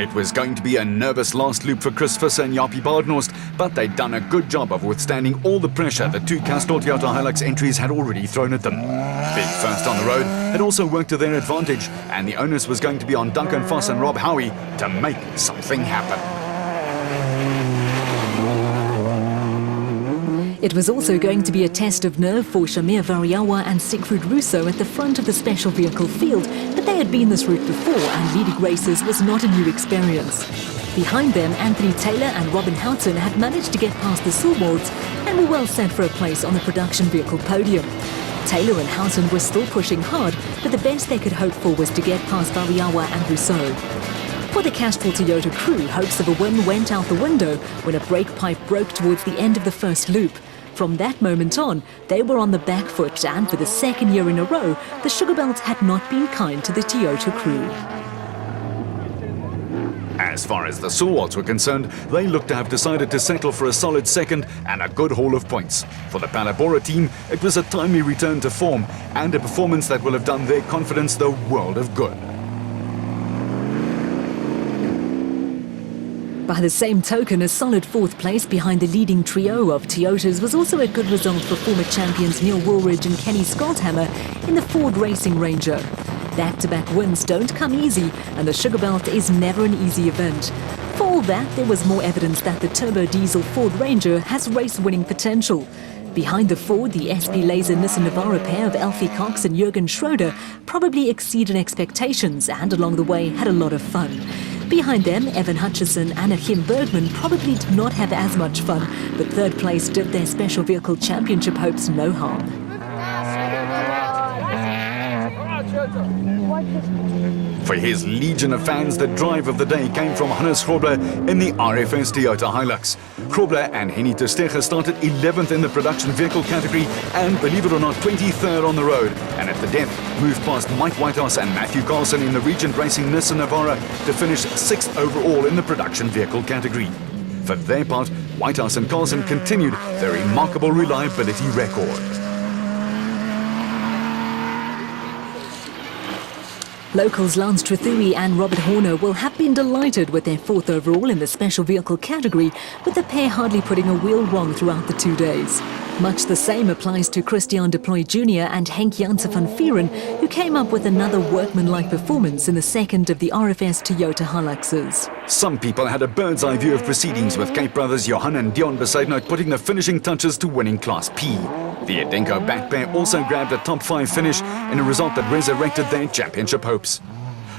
It was going to be a nervous last loop for Chris Visser and Jaapie Baardhorst, but they'd done a good job of withstanding all the pressure the two Castrol Toyota Hilux entries had already thrown at them. Being first on the road had also worked to their advantage, and the onus was going to be on Duncan Voss and Rob Howie to make something happen. It was also going to be a test of nerve for Shamir Variawa and Siegfried Russo at the front of the special vehicle field, but they had been this route before and leading races was not a new experience. Behind them, Anthony Taylor and Robin Houghton had managed to get past the Sawboards and were well set for a place on the production vehicle podium. Taylor and Houghton were still pushing hard, but the best they could hope for was to get past Variawa and Rousseau. For the Castrol Toyota crew, hopes of a win went out the window when a brake pipe broke towards the end of the first loop. From that moment on, they were on the back foot, and for the second year in a row, the Sugarbelt had not been kind to the Toyota crew. As far as the Sawboards were concerned, they looked to have decided to settle for a solid second and a good haul of points. For the Palabora team, it was a timely return to form and a performance that will have done their confidence the world of good. By the same token, a solid fourth place behind the leading trio of Toyotas was also a good result for former champions Neil Woolridge and Kenny Skolthammer in the Ford Racing Ranger. Back-to-back wins don't come easy, and the Sugarbelt is never an easy event. For all that, there was more evidence that the turbo-diesel Ford Ranger has race-winning potential. Behind the Ford, the SP Laser Nissan Navara pair of Alfie Cox and Jürgen Schroeder probably exceeded expectations and along the way had a lot of fun. Behind them, Evan Hutchison and Achim Bergman probably did not have as much fun, but third place did their special vehicle championship hopes no harm. For his legion of fans, the drive of the day came from Hannes Grobler in the RFS Toyota Hilux. Grobler and Henny Terstegen started 11th in the production vehicle category and, believe it or not, 23rd on the road. And at the death, moved past Mike Whitehouse and Matthew Carlson in the Regent Racing Nissan Navara to finish 6th overall in the production vehicle category. For their part, Whitehouse and Carlson continued their remarkable reliability record. Locals Lance Trethewey and Robert Horner will have been delighted with their 4th overall in the special vehicle category, with the pair hardly putting a wheel wrong throughout the 2 days. Much the same applies to Christian de Ploy Jr. and Henk Janssen van Vieren, who came up with another workmanlike performance in the second of the RFS Toyota Hiluxes. Some people had a bird's-eye view of proceedings, with Cape brothers Johan and Dion Besaidnout putting the finishing touches to winning Class P. The Adenko back pair also grabbed a top 5 finish in a result that resurrected their championship hopes.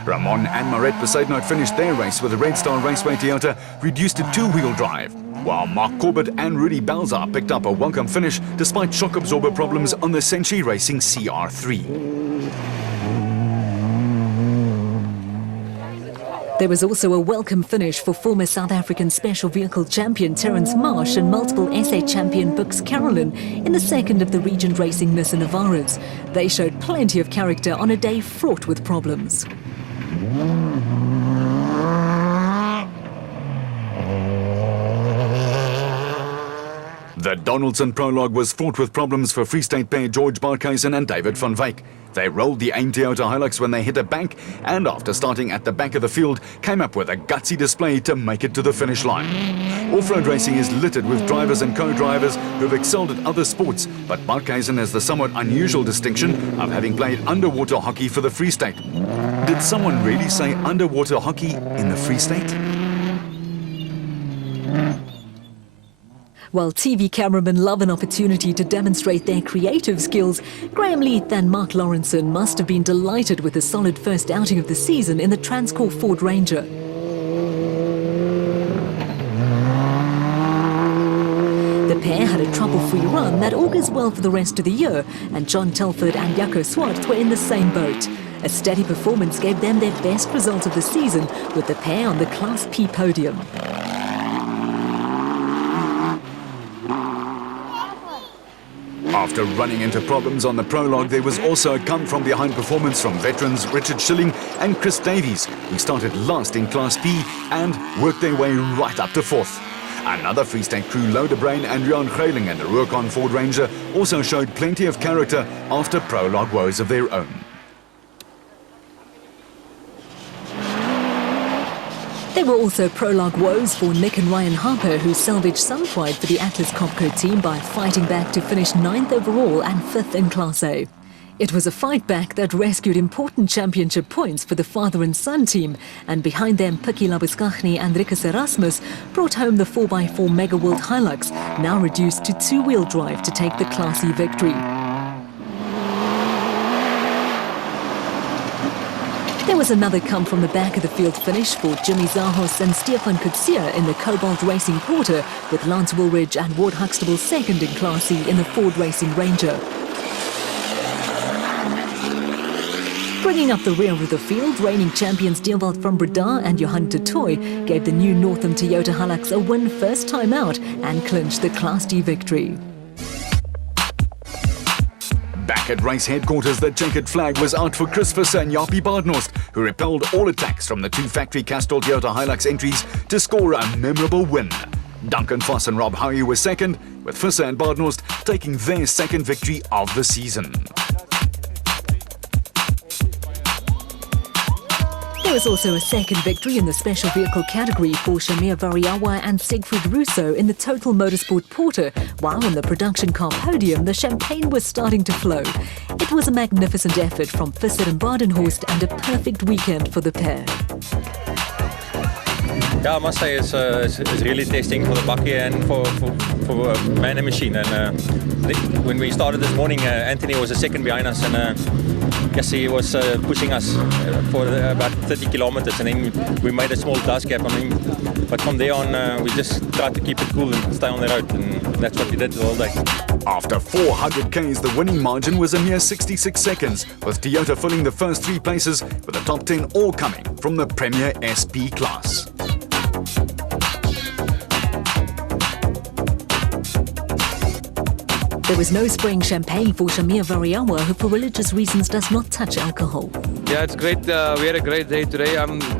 Ramon and Maret Besaidnout finished their race with the Red Star Raceway Toyota reduced to 2-wheel drive, while Mark Corbett and Rudy Balzar picked up a welcome finish despite shock absorber problems on the Century Racing CR3. There was also a welcome finish for former South African special vehicle champion Terence Marsh and multiple SA champion Bux Carolyn in the second of the Regent Racing Nissan Navaras. They showed plenty of character on a day fraught with problems. The Donaldson prologue was fraught with problems for Free State pair George Barkhuizen and David van Wyk. They rolled the AIM Toyota Hilux when they hit a bank, and after starting at the back of the field, came up with a gutsy display to make it to the finish line. Off-road racing is littered with drivers and co-drivers who have excelled at other sports, but Barkhuizen has the somewhat unusual distinction of having played underwater hockey for the Free State. Did someone really say underwater hockey in the Free State? While TV cameramen love an opportunity to demonstrate their creative skills, Graham Leith and Mark Lawrenson must have been delighted with the solid first outing of the season in the Transcorp Ford Ranger. The pair had a trouble-free run that augurs well for the rest of the year, and John Telford and Jaco Swart were in the same boat. A steady performance gave them their best result of the season, with the pair on the Class P podium. After running into problems on the prologue, there was also a come-from-behind performance from veterans Richard Schilling and Chris Davies, who started last in Class P and worked their way right up to 4th. Another Free State crew, Lodebrain and Rian Greyling and the Ruacon Ford Ranger, also showed plenty of character after prologue woes of their own. There were also prologue woes for Nick and Ryan Harper, who salvaged some pride for the Atlas Copco team by fighting back to finish 9th overall and 5th in Class A. It was a fight back that rescued important championship points for the father and son team, and behind them Pikkie Labuskaghni and Rikus Erasmus brought home the 4x4 Mega World Hilux, now reduced to two-wheel drive, to take the Class E victory. There was another come from the back of the field finish for Jimmy Zahos and Stefan Kutsia in the Cobalt Racing Porter, with Lance Woolridge and Ward Huxtable second in Class E in the Ford Racing Ranger. Bringing up the rear of the field, reigning champions Sugarbelt from Breda and Johan de Toy gave the new Northam Toyota Hilux a win first time out and clinched the Class D victory. Back at race headquarters, the checkered flag was out for Chris Visser and Jaapie Baardhorst, who repelled all attacks from the two factory Castrol Toyota Hilux entries to score a memorable win. Duncan Foss and Rob Howie were second, with Visser and Baardhorst taking their second victory of the season. There was also a second victory in the special vehicle category for Shamir Variawa and Siegfried Russo in the Total Motorsport Porter, while on the production car podium the champagne was starting to flow. It was a magnificent effort from Visser and Baardhorst and a perfect weekend for the pair. Yeah, I must say it's really testing for the bakkie and for man and machine. And when we started this morning, Anthony was a second behind us, and yes, he was pushing us for about 30 kilometers, and then we made a small dust gap on him. But from there on, we just tried to keep it cool and stay on the road, and that's what we did all day. After 400 Ks, the winning margin was a mere 66 seconds, with Toyota filling the first three places, with the top 10 all coming from the Premier SP class. There was no spraying champagne for Shamir Variawa, who for religious reasons does not touch alcohol. Yeah, it's great. We had a great day today.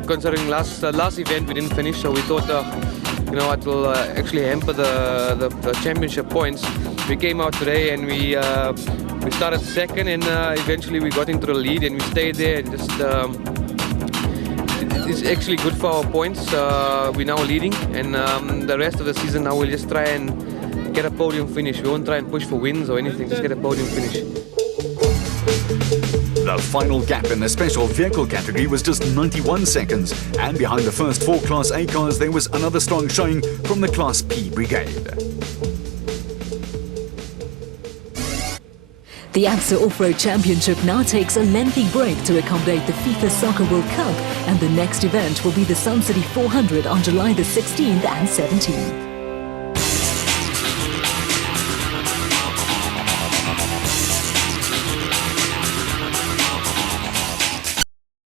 Considering last event we didn't finish, so we thought, it will actually hamper the championship points. We came out today and we started second, and eventually we got into the lead and we stayed there. And just it's actually good for our points. We're now leading, and the rest of the season now we'll just try and get a podium finish. We won't try and push for wins or anything, just get a podium finish. The final gap in the special vehicle category was just 91 seconds, and behind the first four Class A cars there was another strong showing from the Class P brigade. The ABSA Off-Road Championship now takes a lengthy break to accommodate the FIFA Soccer World Cup, and the next event will be the Sun City 400 on July the 16th and 17th.